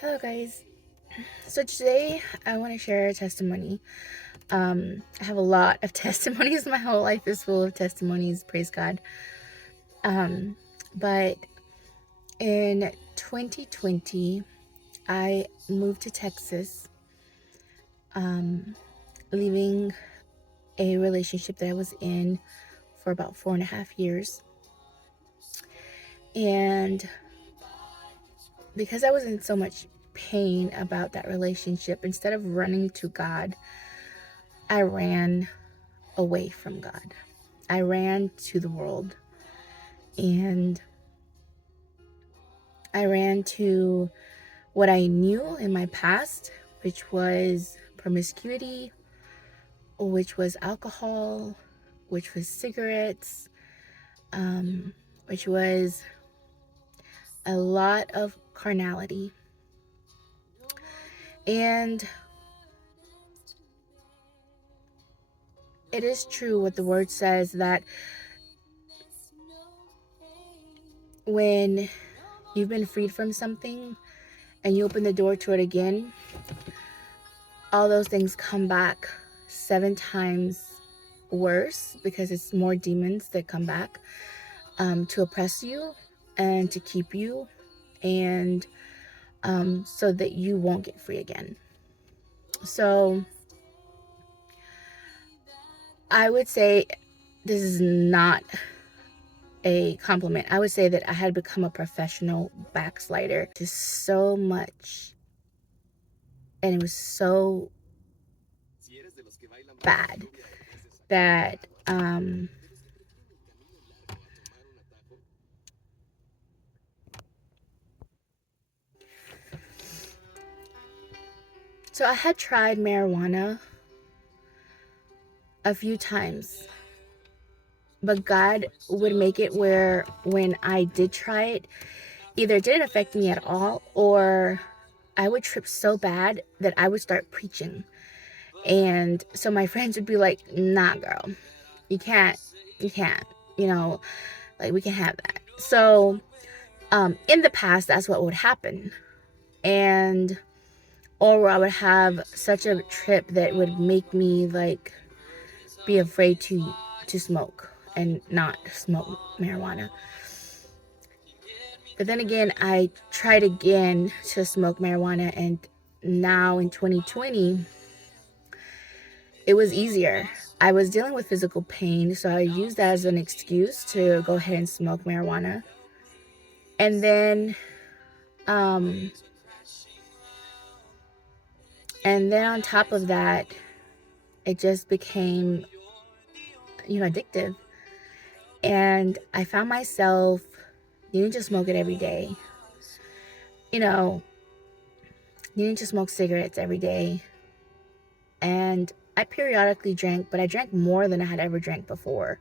Hello, guys. So today I want to share a testimony. I have a lot of testimonies. My whole life is full of testimonies. Praise God. Um, but in 2020, I moved to Texas, leaving a relationship that I was in for about 4.5 years. And because I was in so much pain about that relationship, instead of running to God, I ran away from God. I ran to the world, and I ran to what I knew in my past, which was promiscuity, which was alcohol, which was cigarettes, which was a lot of carnality. And it is true what the word says, that when you've been freed from something and you open the door to it again, all those things come back 7 times worse, because it's more demons that come back to oppress you and to keep you, and so that you won't get free again. So I would say this is not a compliment. I would say that I had become a professional backslider. Just so much, and it was so bad that so I had tried marijuana a few times, but God would make it where when I did try it, either it didn't affect me at all, or I would trip so bad that I would start preaching. And so my friends would be like, nah, girl, you can't, you know, like, we can have that. So in the past, that's what would happen. And or I would have such a trip that would make me like be afraid to smoke and not smoke marijuana. But then again, I tried again to smoke marijuana, and now in 2020, it was easier. I was dealing with physical pain, so I used that as an excuse to go ahead and smoke marijuana. And then on top of that, it just became, addictive. And I found myself needing to smoke it every day. Needing to smoke cigarettes every day. And I periodically drank, but I drank more than I had ever drank before.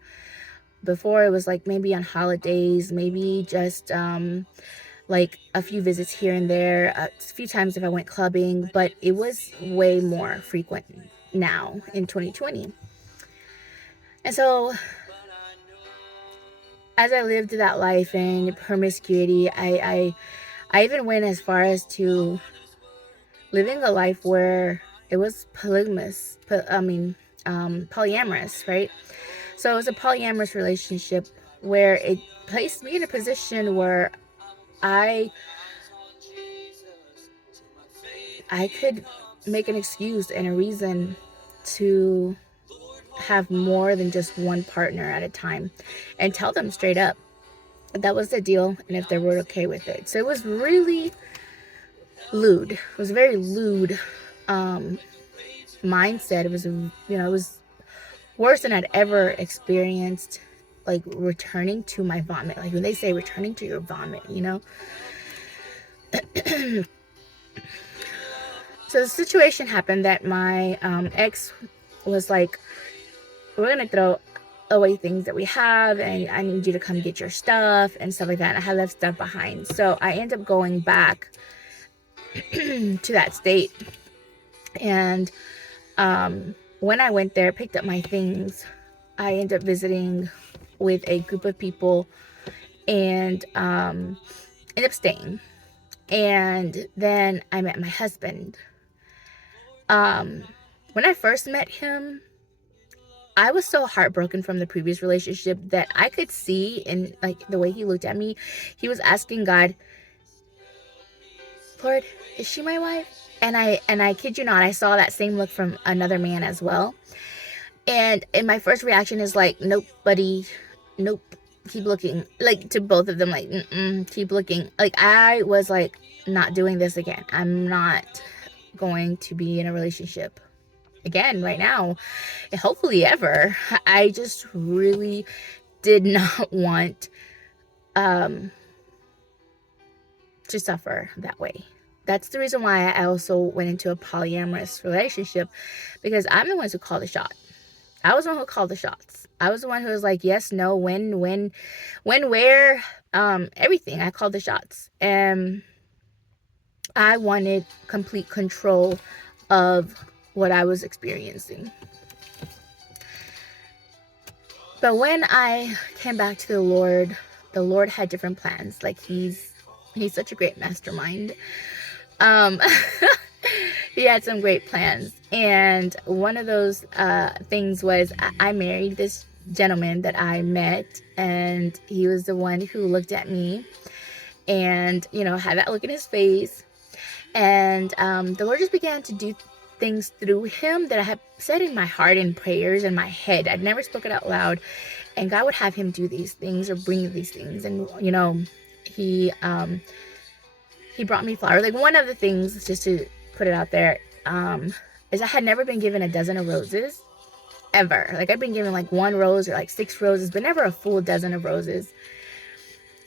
Before, it was like maybe on holidays, maybe just like a few visits here and there, a few times if I went clubbing, but it was way more frequent now in 2020. And so as I lived that life in promiscuity, I even went as far as to living a life where it was polygamous, polyamorous, right? So it was a polyamorous relationship where it placed me in a position where I could make an excuse and a reason to have more than just one partner at a time and tell them straight up that was the deal, and if they were okay with it. So it was really lewd. It was a very lewd mindset. It was, it was worse than I'd ever experienced, like returning to my vomit. Like when they say returning to your vomit, So the situation happened that my ex was like, we're going to throw away things that we have, and I need you to come get your stuff and stuff like that. And I had left stuff behind. So I ended up going back to that state. And when I went there, picked up my things, I ended up visiting with a group of people and ended up staying. And then I met my husband. When I first met him, I was so heartbroken from the previous relationship that I could see in like the way he looked at me. He was asking God, Lord, is she my wife? And I kid you not, I saw that same look from another man as well. And my first reaction is like, nope, buddy, nope, keep looking. Like to both of them, like, keep looking. Like I was like, not doing this again. I'm not going to be in a relationship again right now, hopefully ever. I just really did not want to suffer that way. That's the reason why I also went into a polyamorous relationship, because I'm the one who called the shot. I was the one who called the shots. I was the one who was like, yes, no, when, where, everything. I called the shots. And I wanted complete control of what I was experiencing. But when I came back to the Lord had different plans. Like he's such a great mastermind. He had some great plans. And one of those things was I married this gentleman that I met, and he was the one who looked at me and, had that look in his face. And the Lord just began to do things through him that I had said in my heart in prayers in my head. I'd never spoken out loud. And God would have him do these things or bring these things. And, he brought me flowers. Like one of the things, just to put it out there, is I had never been given a dozen of roses ever. Like I'd been given like one rose or like 6 roses, but never a full dozen of roses.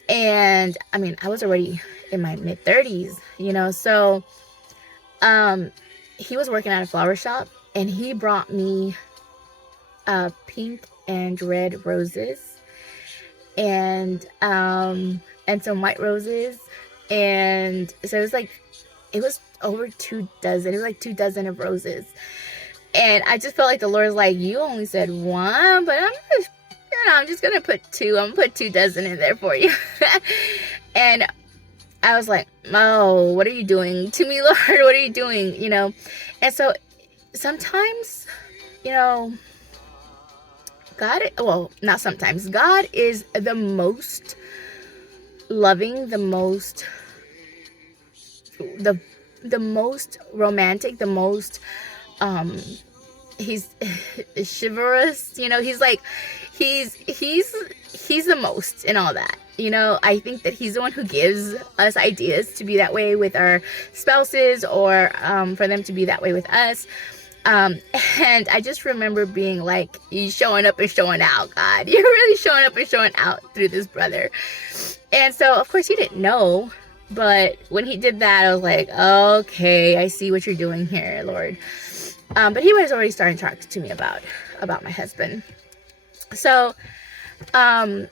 And I mean, I was already in my mid 30s, so he was working at a flower shop, and he brought me pink and red roses and some white roses. And so it was over 2 dozen. It was like 2 dozen of roses. And I just felt like the Lord's like, you only said 1, but I'm just gonna put 2. I'm gonna put 2 dozen in there for you. And I was like, oh, what are you doing to me, Lord? What are you doing? And so sometimes, not sometimes, God is the most loving, the most romantic, the most he's chivalrous, he's like he's the most in all that. I think that he's the one who gives us ideas to be that way with our spouses, or for them to be that way with us. And I just remember being like, you showing up and showing out, God. You're really showing up and showing out through this brother. And so, of course, he didn't know. But when he did that, I was like, okay, I see what you're doing here, Lord. But he was already starting to talk to me about my husband. So, but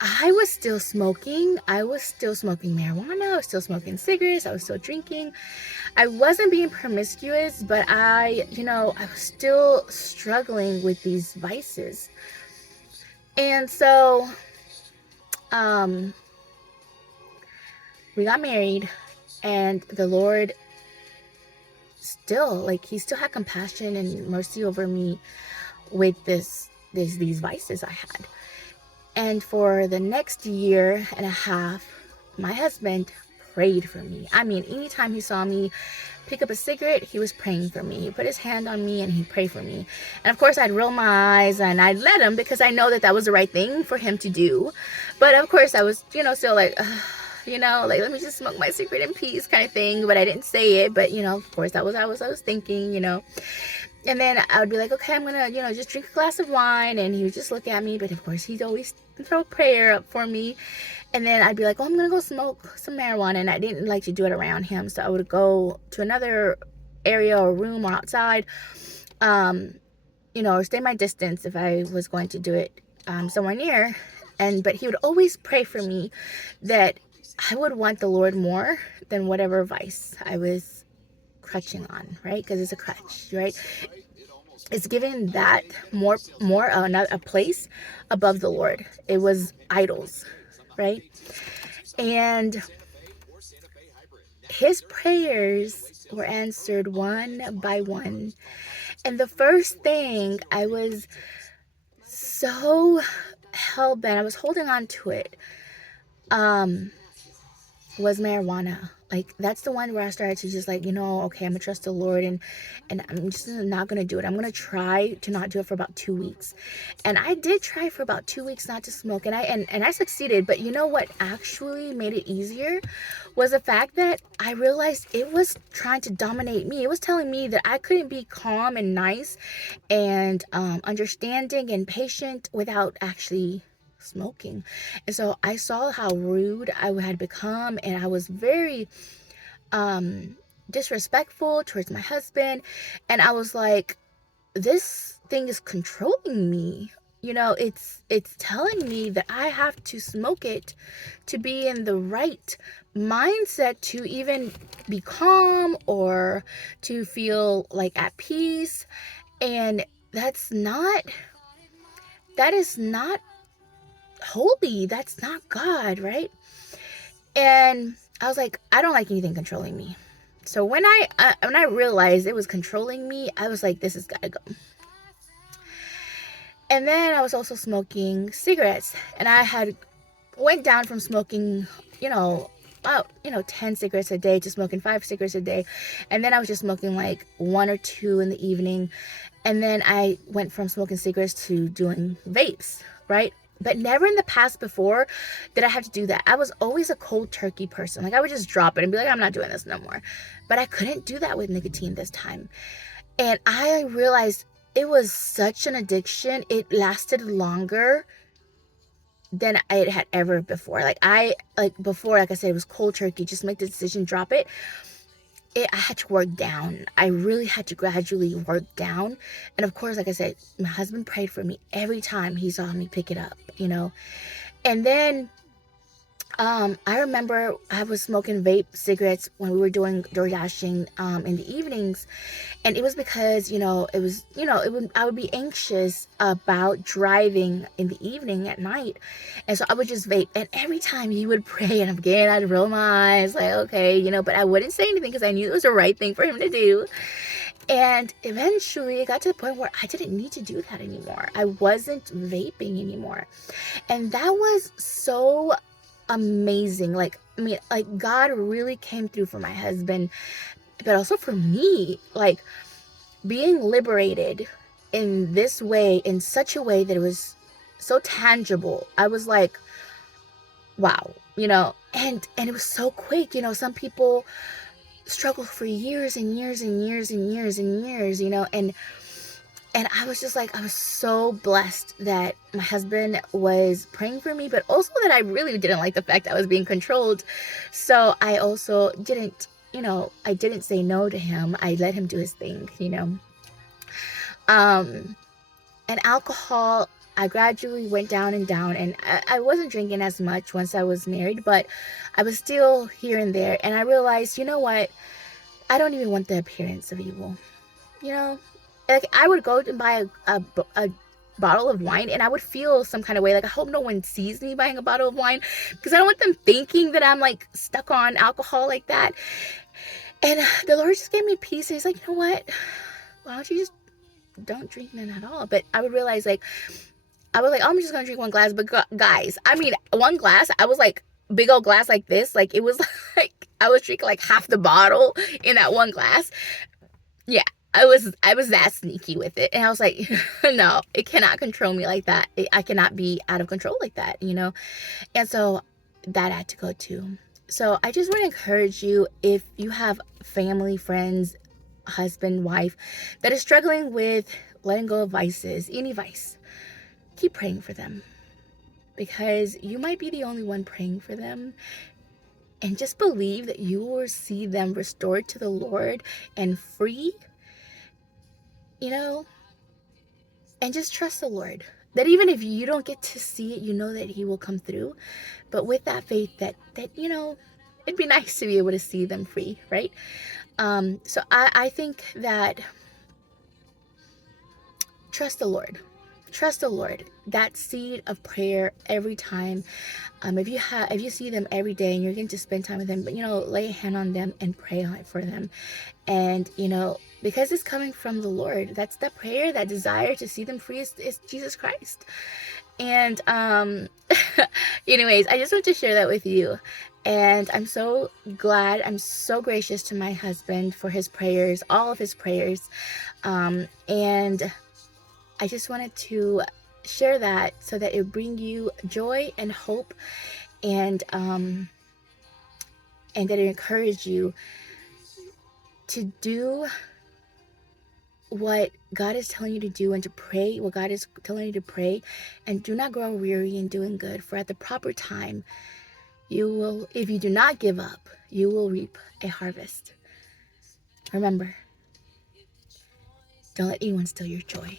I was still smoking. I was still smoking marijuana. I was still smoking cigarettes. I was still drinking. I wasn't being promiscuous, but I was still struggling with these vices. And so, we got married, and the Lord still, he still had compassion and mercy over me with these vices I had. And for the next year and a half, my husband prayed for me. I mean, anytime he saw me pick up a cigarette, he was praying for me. He put his hand on me and he prayed for me. And of course, I'd roll my eyes and I'd let him, because I know that was the right thing for him to do. But of course, I was, still like, let me just smoke my cigarette in peace kind of thing. But I didn't say it. But, of course, that was I was thinking, And then I would be like, okay, I'm going to, just drink a glass of wine. And he would just look at me. But of course, he'd always throw a prayer up for me. And then I'd be like, oh, I'm going to go smoke some marijuana. And I didn't like to do it around him. So I would go to another area or room or outside, or stay my distance if I was going to do it somewhere near. But he would always pray for me that I would want the Lord more than whatever vice I was crutching on, right? Because it's a crutch, right? It's given that more a place above the Lord. It was idols, right? And his prayers were answered one by one. And the first thing, I was so hell-bent, I was holding on to it, was marijuana. Like, that's the one where I started to just, like, okay, I'm gonna trust the Lord, and I'm just not gonna do it. I'm gonna try to not do it for about 2 weeks. And I did try for about 2 weeks not to smoke, and I succeeded. But you know what actually made it easier was the fact that I realized it was trying to dominate me. It was telling me that I couldn't be calm and nice and understanding and patient without actually smoking. And so I saw how rude I had become, and I was very disrespectful towards my husband. And I was like, this thing is controlling me. It's telling me that I have to smoke it to be in the right mindset to even be calm or to feel like at peace. And that is not holy. That's not God, right? And I was like, I don't like anything controlling me. So when I realized it was controlling me, I was like, this has got to go. And then I was also smoking cigarettes, and I had went down from smoking, about 10 cigarettes a day to smoking 5 cigarettes a day. And then I was just smoking like 1 or 2 in the evening. And then I went from smoking cigarettes to doing vapes, right? But never in the past before did I have to do that. I was always a cold turkey person. Like, I would just drop it and be like, I'm not doing this no more. But I couldn't do that with nicotine this time. And I realized it was such an addiction. It lasted longer than it had ever before. Before, like I said, it was cold turkey. Just make the decision, drop it. I had to work down. I really had to gradually work down. And of course, like I said, my husband prayed for me every time he saw me pick it up. And then I remember I was smoking vape cigarettes when we were doing door dashing in the evenings, and it was because I would be anxious about driving in the evening at night, and so I would just vape. And every time he would pray, and again I'd roll my eyes like, okay, but I wouldn't say anything because I knew it was the right thing for him to do. And eventually it got to the point where I didn't need to do that anymore. I wasn't vaping anymore, and that was so amazing. Like, God really came through for my husband, but also for me. Like, being liberated in this way, in such a way that it was so tangible. I was like, wow, and it was so quick. Some people struggle for years and years and years and years and years, and I was just like, I was so blessed that my husband was praying for me, but also that I really didn't like the fact that I was being controlled. So I also didn't, I didn't say no to him. I let him do his thing. And alcohol, I gradually went down and down, and I wasn't drinking as much once I was married, but I was still here and there. And I realized, you know what? I don't even want the appearance of evil. Like, I would go and buy a bottle of wine, and I would feel some kind of way. Like, I hope no one sees me buying a bottle of wine, because I don't want them thinking that I'm like stuck on alcohol like that. And the Lord just gave me peace. And He's like, you know what? Why don't you just don't drink none at all? But I would realize, like, I was like, oh, I'm just gonna drink 1 glass. But guys, I mean, 1 glass, I was like, big old glass like this. Like, it was like I was drinking like half the bottle in that 1 glass. Yeah, I was that sneaky with it. And I was like, no, it cannot control me like that. I cannot be out of control like that. And so that had to go too. So I just want to encourage you, if you have family, friends, husband, wife that is struggling with letting go of vices, any vice, keep praying for them, because you might be the only one praying for them. And just believe that you will see them restored to the Lord and free, and just trust the Lord. That even if you don't get to see it, you know that He will come through. But with that faith that it'd be nice to be able to see them free, right? So I think that trust the Lord. trust the Lord. That seed of prayer every time. If you see them every day and you're going to spend time with them, but lay a hand on them and pray on it for them. And because it's coming from the Lord, that's the prayer, that desire to see them free is Jesus Christ. And anyways, I just want to share that with you. And I'm so glad, I'm so gracious to my husband for his prayers, all of his prayers. And I just wanted to share that so that it bring you joy and hope, and that it encourage you to do what God is telling you to do, and to pray what God is telling you to pray, and do not grow weary in doing good, for at the proper time you will, if you do not give up, you will reap a harvest. Remember, don't let anyone steal your joy.